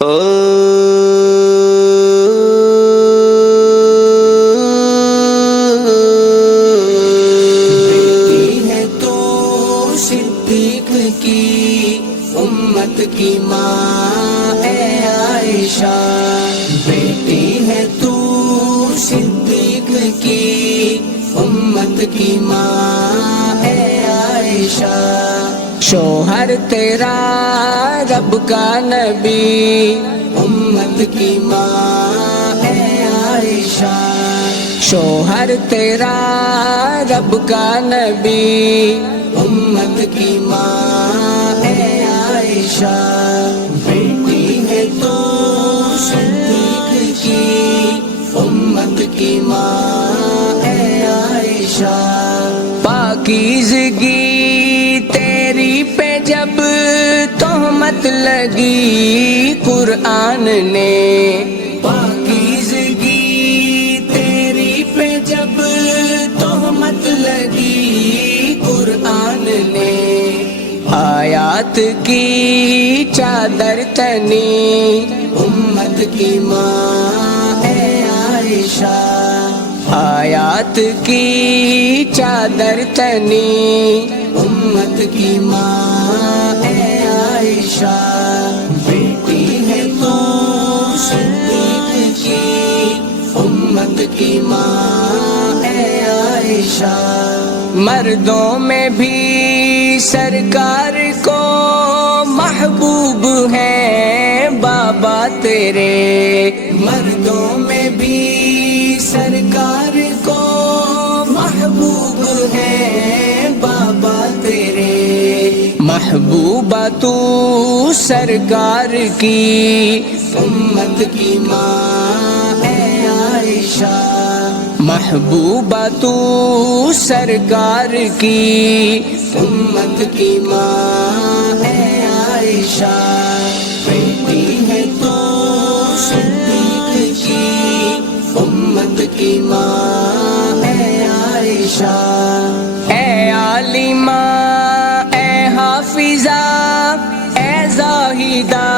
ہے تو صدیق کی امت کی ماں اے عائشہ، بیٹی ہے تو صدیق کی امت کی ماں اے عائشہ، شوہر تیرا رب کا نبی امت کی ماں اے عائشہ، شوہر تیرا رب کا نبی امت کی ماں اے عائشہ، بیٹی ہے تو صدیق کی امت کی ماں اے عائشہ، پاکیزگی تیری پہ جب تہمت لگی قرآن نے، پاکیزگی تیری پہ جب تہمت لگی قرآن نے، آیات کی چادر تنی امت کی ماں اے عائشہ، آیات کی چادر تنی امت کی ماں اے عائشہ، بیٹی ہے تو صدیق کی امت کی ماں اے عائشہ، مردوں میں بھی سرکار کو محبوب ہیں بابا تیرے، مردوں میں بھی سرکار کو محبوب ہیں بابا تیرے، محبوبہ تو سرکار کی امت کی ماں اے عائشہ، محبوبہ تو سرکار کی امت کی ماں اے عائشہ، بیٹی ہے تو صدیق کی امت کی ماں اے عائشہ، اے عالمہ اے حافظہ اے زاہدہ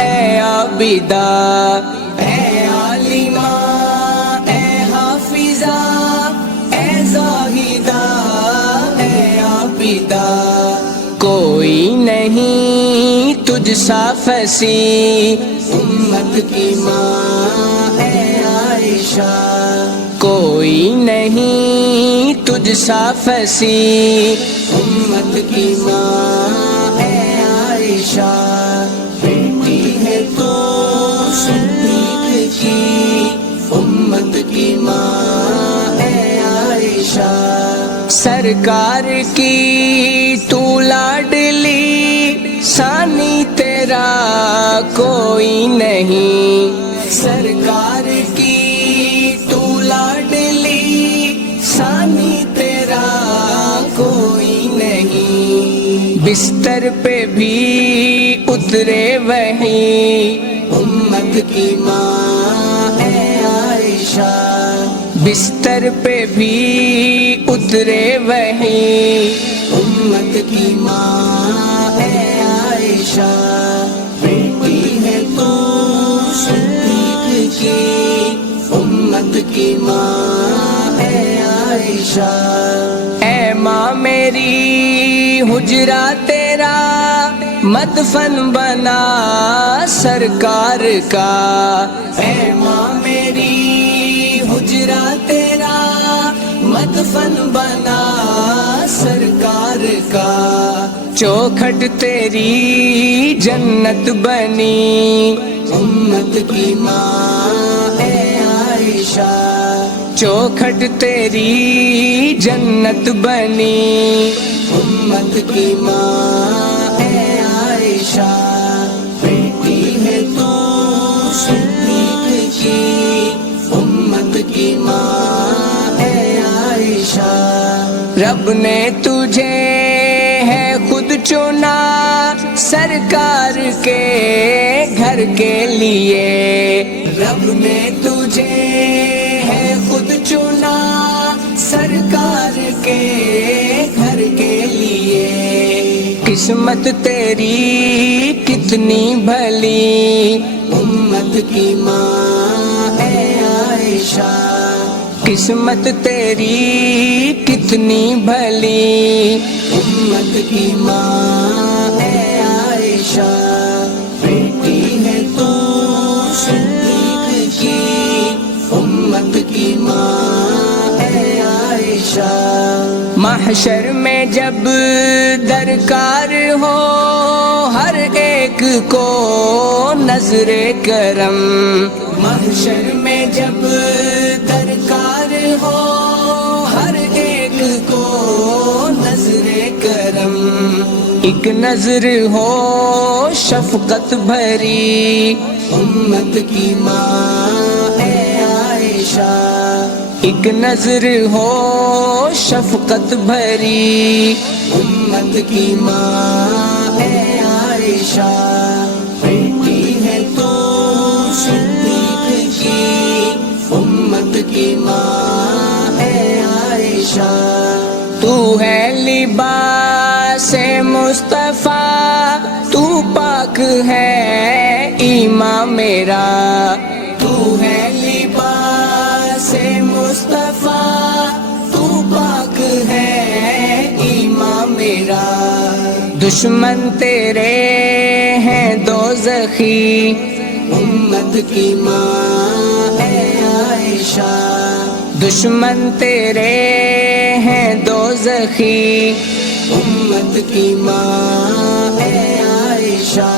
اے عابدہ، اے عالمہ اے حافظہ اے زاہدہ اے عابدہ، کوئی نہیں تجھ سا فصیح امت کی ماں اے عائشہ، کوئی نہیں تجھ سا فصیح امت کی ماں اے عائشہ، بیٹی ہے تو صدیق کی امت کی ماں اے عائشہ، سرکار کی تو لاڈلی ثانی تیرا کوئی نہیں، سرکار کی تو لاڈلی ثانی تیرا کوئی نہیں، بستر پہ بھی اترے وہی امت کی ماں اے عائشہ، بستر پہ بھی اترے وہی امت کی ماں اے عائشہ، بیٹی ہے تو صدیق کی امت کی ماں اے عائشہ، اے ماں میری حجرہ تیرا مدفن بنا سرکار کا، اے ماں میری حجرہ تیرا مدفن بنا سرکار کا، چوکھٹ تیری جنت بنی امت کی ماں اے عائشہ، چوکھٹ تیری جنت بنی امت کی ماں اے عائشہ، بیٹی ہے تو صدیق کی امت کی ماں اے عائشہ، رب نے تجھے ہے خود چنا سرکار کے گھر کے لیے، رب نے تجھے ہے خود چنا سرکار کے گھر کے لیے، کس قسمت تیری کتنی بھلی، امت کی ماں اے عائشہ، قسمت تیری کتنی بھلی، امت کی ماں اے عائشہ، بیٹی ہے تو صدیق کی، امت کی ماں اے عائشہ۔ محشر میں جب درکار ہو ہر ایک کو نظر کرم، محشر میں جب درکار ہو ہر ایک کو نظر کرم، ایک نظر ہو شفقت بھری، امت کی ماں اے عائشہ، ایک نظر ہو شفقت بھری، امت کی ماں اے عائشہ، بیٹی ہے تو صدیق کی، امت کی ماں اے عائشہ۔ تو ہے لباس مصطفیٰ، تو پاک ہے ایمان میرا، تو ہے لباس مصطفیٰ، تو پاک ہے ایمان میرا، دشمن تیرے ہیں دوزخی، امت کی ماں اے عائشہ، دشمن تیرے ہیں دوزخی، امت کی ماں اے عائشہ،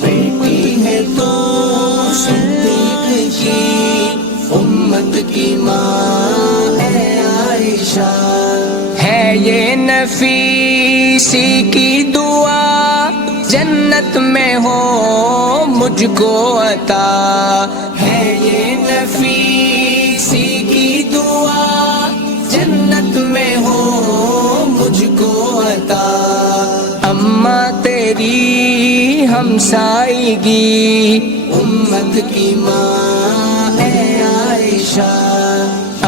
بیٹی ہے تو صدیق کی، امت کی ماں اے عائشہ۔ ہے یہ نفیسی کی دعا جنت میں ہو مجھ کو عطا، ہے یہ نفیسی کی دعا جنت میں ہو مجھ کو عطا، اماں تیری ہمسائیگی، امت کی ماں اے عائشہ،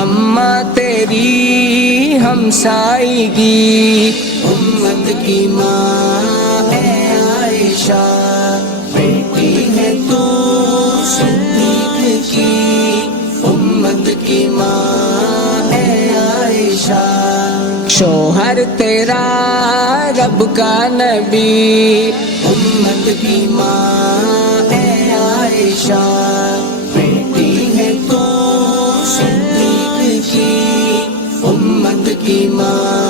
اماں تیری ہمسائیگی، امت کی ماں اے عائشہ، بیٹی ہے تو صدیق کی، امت کی ماں اے عائشہ۔ شوہر تیرا رب کا نبی، امت کی ماں اے عائشہ، بیٹی ہے تو صدیق کی، امت کی ماں